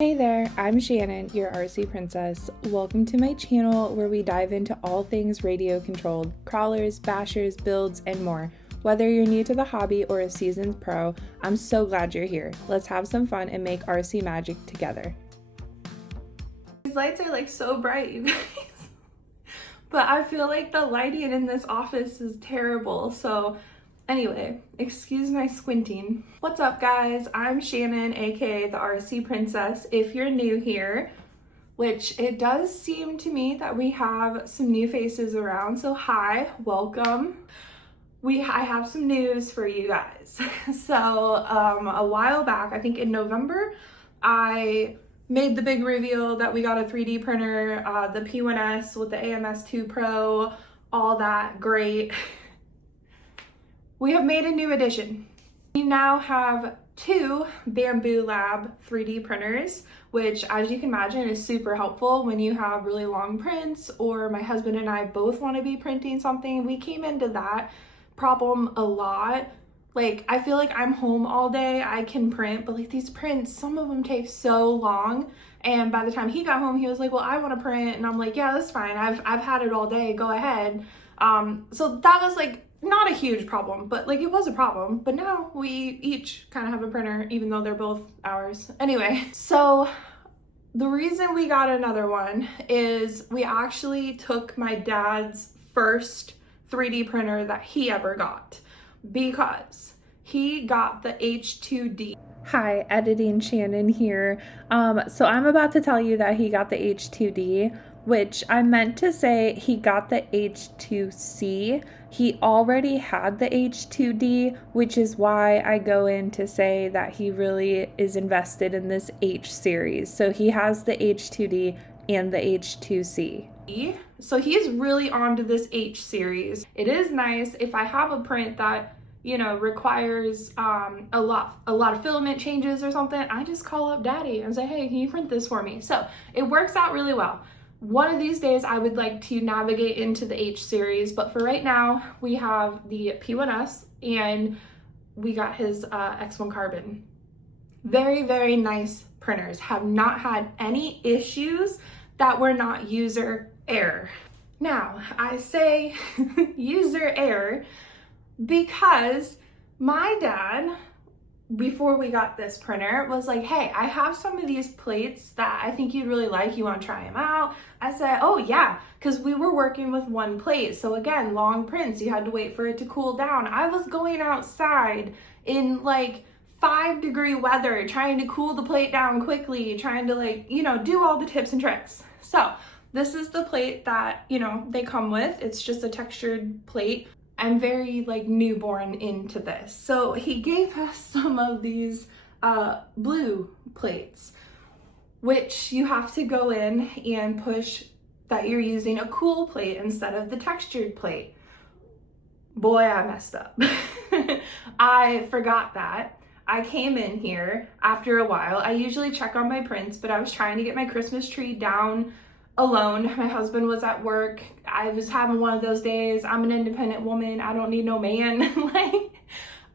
Hey there, I'm Shannon, your RC princess. Welcome to my channel where we dive into all things radio controlled, crawlers, bashers, builds, and more. Whether you're new to the hobby or a seasoned pro, I'm so glad you're here. Let's have some fun and make RC magic together. These lights are like so bright, you guys. But I feel like the lighting in this office is terrible, so anyway, excuse my squinting. What's up guys? I'm Shannon, aka the RC Princess. If you're new here, which it does seem to me that we have some new faces around, so hi, welcome. I have some news for you guys. So a while back, I think in November, I made the big reveal that we got a 3D printer, the P1S with the AMS2 Pro, all that great. We have made a new addition. We now have two Bambu Lab 3D printers, which as you can imagine is super helpful when you have really long prints or my husband and I both want to be printing something. We came into that problem a lot. Like, I feel like I'm home all day, I can print, but like these prints, some of them take so long. And by the time he got home, he was like, well, I want to print. And I'm like, yeah, that's fine. I've had it all day, go ahead. So that was like not a huge problem, but like it was a problem. But now we each kind of have a printer, even though they're both ours. Anyway, so the reason we got another one is we actually took my dad's first 3D printer that he ever got because he got the H2D. Hi, editing Shannon here. So I'm about to tell you that he got the H2D, which I meant to say he got the H2C. He already had the H2D, which is why I go in to say that he really is invested in this H series. So he has the H2D and the H2C. So he's really onto this H series. It is nice if I have a print that, you know, requires a lot of filament changes or something, I just call up daddy and say, hey, can you print this for me? So it works out really well. One of these days I would like to navigate into the H series, but for right now we have the P1S and we got his X1 Carbon. Very, very nice printers. Have not had any issues that were not user error. Now, I say user error because my dad, before we got this printer, was like, hey, I have some of these plates that I think you'd really like. You want to try them out? I said, oh yeah, because we were working with one plate. So again, long prints, you had to wait for it to cool down. I was going outside in like 5-degree weather, trying to cool the plate down quickly, trying to like, you know, do all the tips and tricks. So this is the plate that, you know, they come with. It's just a textured plate. I'm very like newborn into this. So he gave us some of these blue plates, which you have to go in and push that you're using a cool plate instead of the textured plate. Boy, I messed up. I forgot that. I came in here after a while. I usually check on my prints, but I was trying to get my Christmas tree down alone. My husband was at work. I was having one of those days. I'm an independent woman. I don't need no man. Like,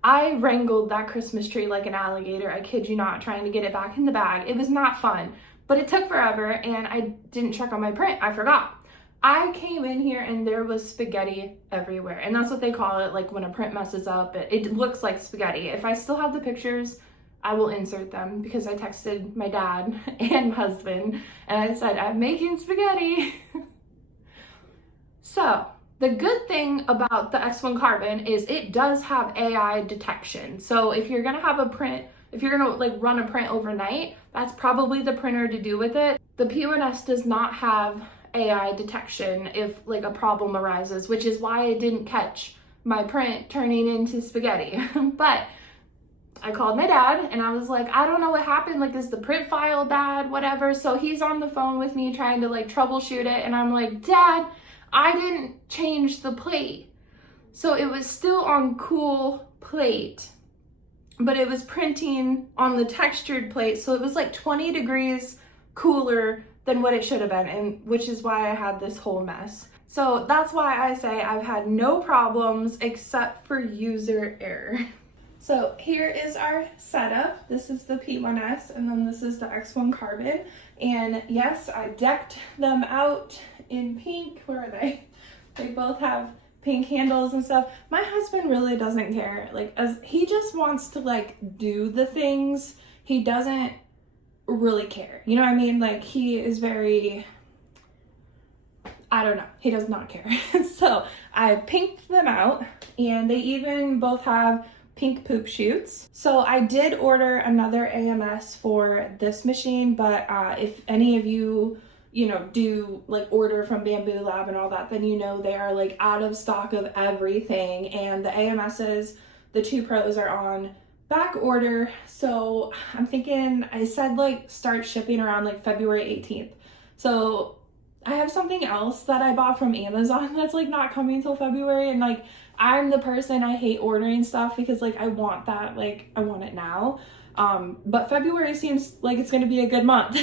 I wrangled that Christmas tree like an alligator. I kid you not, trying to get it back in the bag. It was not fun, but it took forever and I didn't check on my print. I forgot. I came in here and there was spaghetti everywhere. And that's what they call it, like when a print messes up, it looks like spaghetti. If I still have the pictures, I will insert them because I texted my dad and my husband and I said, I'm making spaghetti. So the good thing about the X1 Carbon is it does have AI detection. So if you're gonna have a print, if you're gonna like run a print overnight, that's probably the printer to do with it. The P1S does not have AI detection if like a problem arises, which is why I didn't catch my print turning into spaghetti. But I called my dad and I was like, I don't know what happened. Like, is the print file bad? Whatever. So he's on the phone with me trying to like troubleshoot it. And I'm like, Dad, I didn't change the plate. So it was still on cool plate, but it was printing on the textured plate. So it was like 20 degrees cooler than what it should have been. And which is why I had this whole mess. So that's why I say I've had no problems except for user error. So here is our setup. This is the P1S and then this is the X1 Carbon. And yes, I decked them out in pink. Where are they? They both have pink handles and stuff. My husband really doesn't care. Like, as he just wants to like do the things. He doesn't really care. You know what I mean? Like, he is very, I don't know. He does not care. So I pinked them out and they even both have pink poop chutes. So I did order another AMS for this machine, but if any of you do like order from Bamboo Lab and all that, then they are like out of stock of everything. And the AMSs, the 2 Pros, are on back order. So I'm thinking, I said like start shipping around like February 18th. So I have something else that I bought from Amazon that's like not coming till February, and like I'm the person, I hate ordering stuff because like I want that, like I want it now. But February seems like it's gonna be a good month.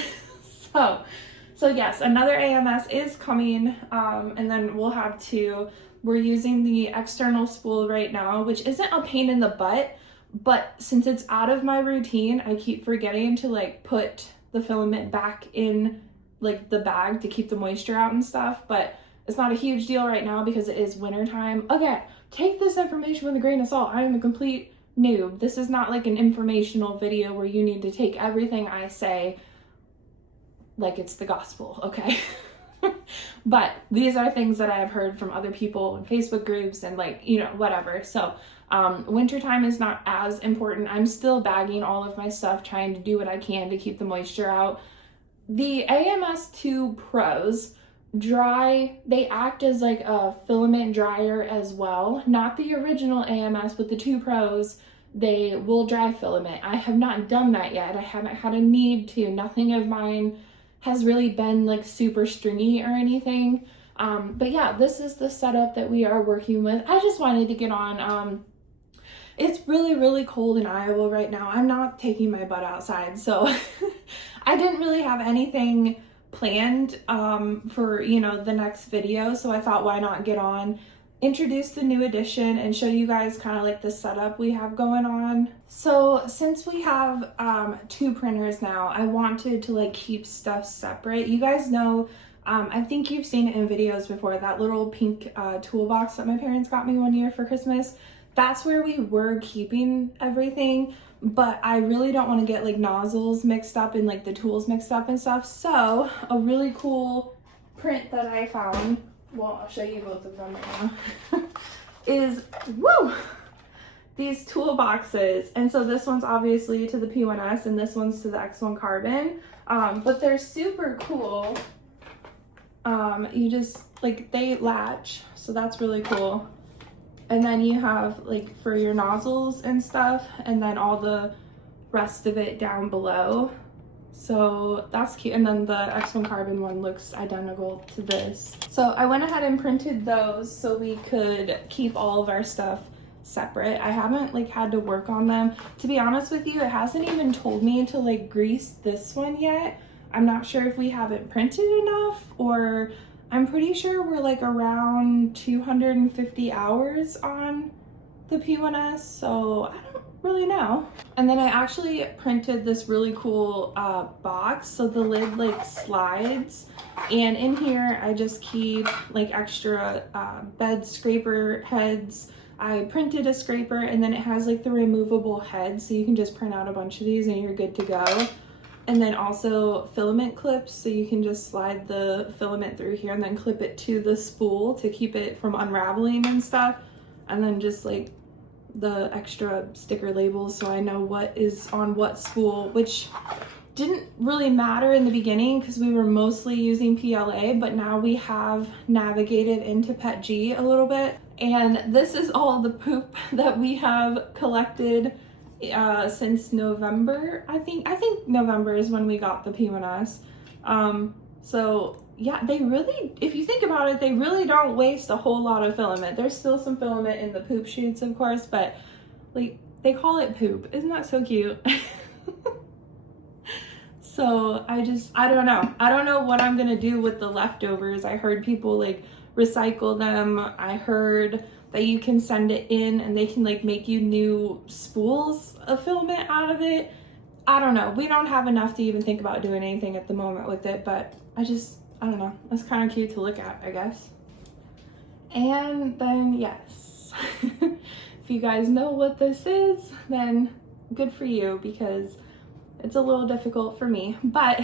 So yes, another AMS is coming, and then we'll have 2. We're using the external spool right now, which isn't a pain in the butt, but since it's out of my routine, I keep forgetting to like put the filament back in like the bag to keep the moisture out and stuff. But it's not a huge deal right now because it is winter time. Again, take this information with a grain of salt. I am a complete noob. This is not like an informational video where you need to take everything I say like it's the gospel, okay? But these are things that I have heard from other people in Facebook groups and like, whatever. So wintertime is not as important. I'm still bagging all of my stuff, trying to do what I can to keep the moisture out. The AMS2 Pros dry, they act as like a filament dryer as well. Not the original AMS, but the 2 Pros, they will dry filament. I have not done that yet. I haven't had a need to. Nothing of mine has really been like super stringy or anything. But yeah, this is the setup that we are working with. I just wanted to get on. It's really, really cold in Iowa right now. I'm not taking my butt outside, so I didn't really have anything planned for the next video. So I thought, why not get on, introduce the new edition, and show you guys kind of like the setup we have going on. So since we have 2 printers now, I wanted to like keep stuff separate. You guys know, I think you've seen it in videos before, that little pink toolbox that my parents got me one year for Christmas. That's where we were keeping everything, but I really don't want to get like nozzles mixed up and like the tools mixed up and stuff. So a really cool print that I found, well, I'll show you both of them right now, is, these toolboxes. And so this one's obviously to the P1S and this one's to the X1 Carbon, but they're super cool. You just, like, they latch, so that's really cool. And then you have like for your nozzles and stuff, and then all the rest of it down below. So that's cute. And then the X1 Carbon one looks identical to this. So I went ahead and printed those so we could keep all of our stuff separate. I haven't like had to work on them. To be honest with you, it hasn't even told me to like grease this one yet. I'm not sure if we haven't printed enough, or I'm pretty sure we're like around 250 hours on the P1S, so I don't really know. And then I actually printed this really cool box, so the lid like slides, and in here I just keep like extra bed scraper heads. I printed a scraper, and then it has like the removable head, so you can just print out a bunch of these and you're good to go. And then also filament clips, so you can just slide the filament through here and then clip it to the spool to keep it from unraveling and stuff. And then just like the extra sticker labels so I know what is on what spool, which didn't really matter in the beginning because we were mostly using PLA, but now we have navigated into PETG a little bit. And this is all the poop that we have collected since November. I think November is when we got the P1S. So yeah, they really, if you think about it, they really don't waste a whole lot of filament. There's still some filament in the poop chutes, of course, but like they call it poop. Isn't that so cute? So I don't know. I don't know what I'm gonna do with the leftovers. I heard people like recycle them. I heard that you can send it in and they can like make you new spools of filament out of it. I don't know. We don't have enough to even think about doing anything at the moment with it, but I don't know. It's kind of cute to look at, I guess. And then, yes, if you guys know what this is, then good for you, because it's a little difficult for me, but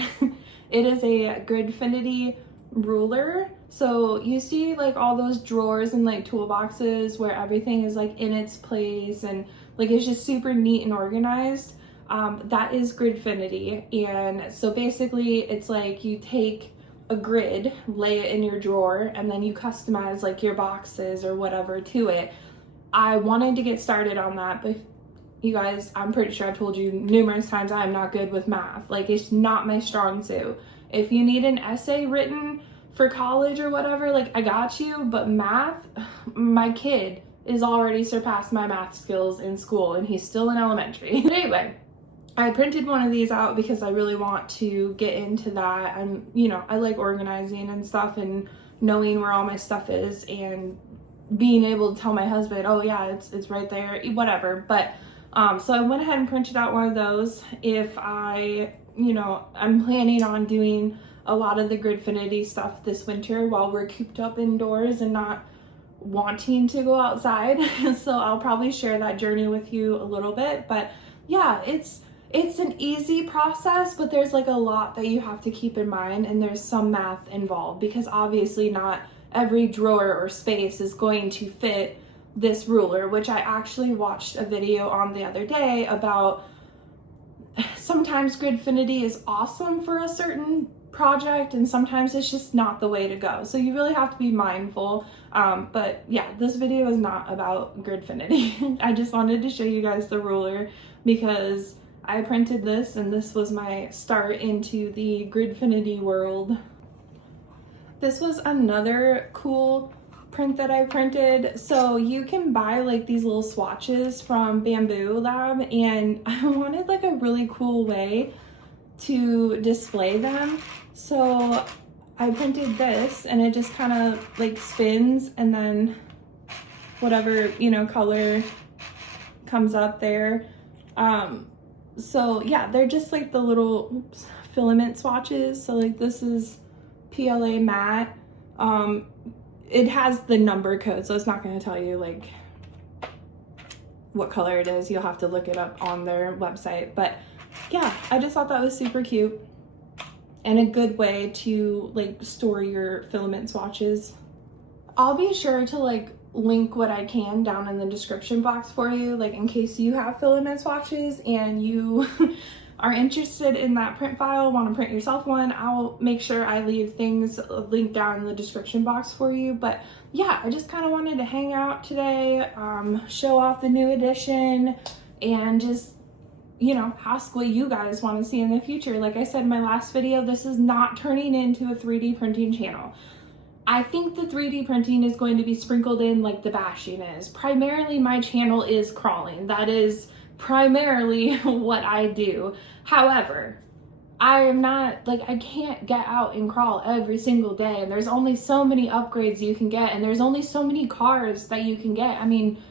it is a Gridfinity ruler. So you see like all those drawers and like toolboxes where everything is like in its place and like it's just super neat and organized. That is Gridfinity. And so basically it's like you take a grid, lay it in your drawer, and then you customize like your boxes or whatever to it. I wanted to get started on that, but you guys, I'm pretty sure I've told you numerous times I am not good with math. Like, it's not my strong suit. If you need an essay written for college or whatever, like, I got you, but math, my kid is already surpassed my math skills in school and he's still in elementary. But anyway, I printed one of these out because I really want to get into that. And, you know, I like organizing and stuff and knowing where all my stuff is and being able to tell my husband, oh yeah, it's right there, whatever. But so I went ahead and printed out one of those. If I'm planning on doing a lot of the Gridfinity stuff this winter while we're cooped up indoors and not wanting to go outside. So I'll probably share that journey with you a little bit. But yeah, it's an easy process, but there's like a lot that you have to keep in mind, and there's some math involved because obviously not every drawer or space is going to fit this ruler, which I actually watched a video on the other day about. Sometimes Gridfinity is awesome for a certain project and sometimes it's just not the way to go. So you really have to be mindful. But yeah, this video is not about Gridfinity. I just wanted to show you guys the ruler because I printed this and this was my start into the Gridfinity world. This was another cool print that I printed. So you can buy like these little swatches from Bamboo Lab, and I wanted like a really cool way to display them. So I printed this and it just kind of like spins and then whatever, color comes up there. So yeah, they're just like the little filament swatches. So like this is PLA matte. It has the number code, so it's not going to tell you like what color it is. You'll have to look it up on their website. But yeah, I just thought that was super cute and a good way to like store your filament swatches. I'll be sure to like link what I can down in the description box for you, like in case you have filament swatches and you are interested in that print file, want to print yourself one. I'll make sure I leave things linked down in the description box for you. But yeah, I just kind of wanted to hang out today, show off the new edition, and just ask what you guys want to see in the future. Like I said in my last video, this is not turning into a 3D printing channel. I think the 3D printing is going to be sprinkled in like the bashing is. Primarily my channel is crawling. That is primarily what I do. However, I am not like, I can't get out and crawl every single day, and there's only so many upgrades you can get, and there's only so many cars that you can get. I mean,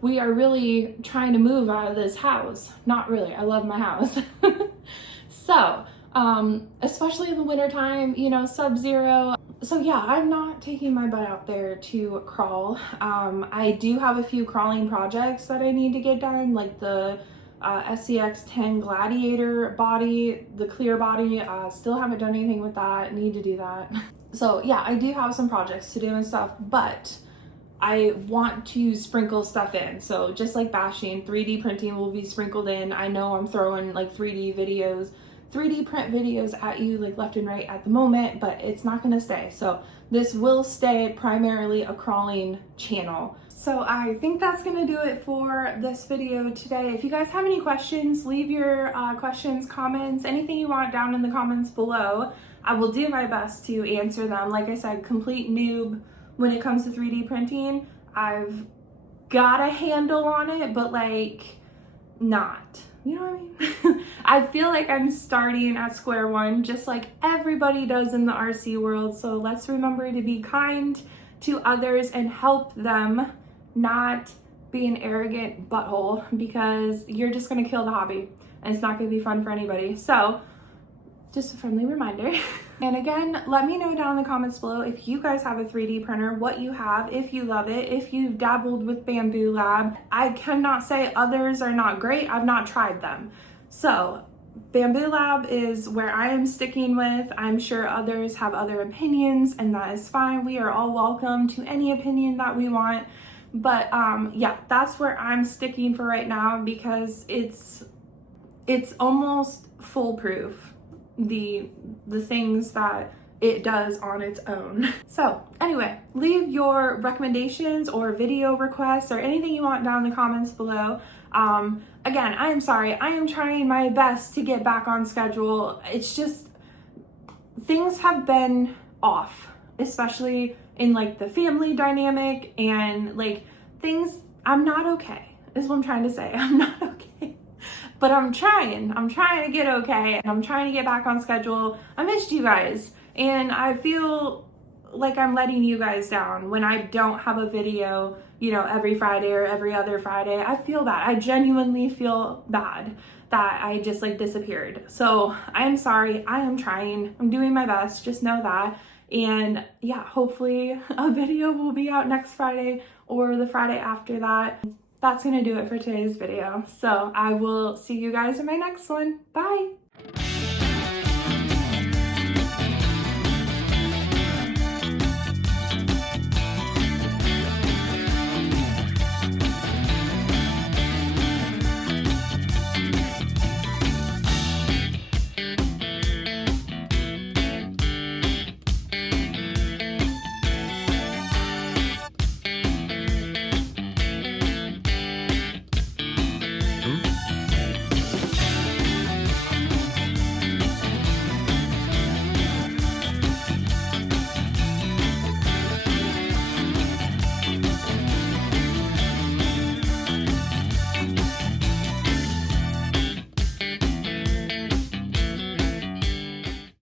we are really trying to move out of this house. Not really, I love my house. So, especially in the wintertime, sub-zero. So yeah, I'm not taking my butt out there to crawl. I do have a few crawling projects that I need to get done, like the SCX-10 Gladiator body, the clear body. Still haven't done anything with that, need to do that. So yeah, I do have some projects to do and stuff, but I want to sprinkle stuff in. So just like bashing, 3D printing will be sprinkled in. I know I'm throwing like 3D print videos at you like left and right at the moment, but it's not gonna stay. So this will stay primarily a crawling channel. So I think that's gonna do it for this video today. If you guys have any questions, leave your questions, comments, anything you want down in the comments below. I will do my best to answer them. Like I said, complete noob when it comes to 3D printing. I've got a handle on it, but like not. You know what I mean? I feel like I'm starting at square one, just like everybody does in the RC world. So let's remember to be kind to others and help them not be an arrogant butthole, because you're just gonna kill the hobby and it's not gonna be fun for anybody. So just a friendly reminder. And again, let me know down in the comments below if you guys have a 3D printer, what you have, if you love it, if you've dabbled with Bambu Lab. I cannot say others are not great. I've not tried them. So Bambu Lab is where I am sticking with. I'm sure others have other opinions, and that is fine. We are all welcome to any opinion that we want. But yeah, that's where I'm sticking for right now, because it's almost foolproof, the things that it does on its own. So anyway, leave your recommendations or video requests or anything you want down in the comments below. Again, I am sorry. I am trying my best to get back on schedule. It's just, things have been off, especially in like the family dynamic and like things. I'm not okay, is what I'm trying to say. I'm not okay. But I'm trying to get okay, and I'm trying to get back on schedule. I missed you guys, and I feel like I'm letting you guys down when I don't have a video, you know, every Friday or every other Friday. I feel bad. I genuinely feel bad that I just like disappeared. So I'm sorry. I am trying. I'm doing my best. Just know that. And yeah, hopefully a video will be out next Friday or the Friday after that. That's gonna do it for today's video. So I will see you guys in my next one. Bye.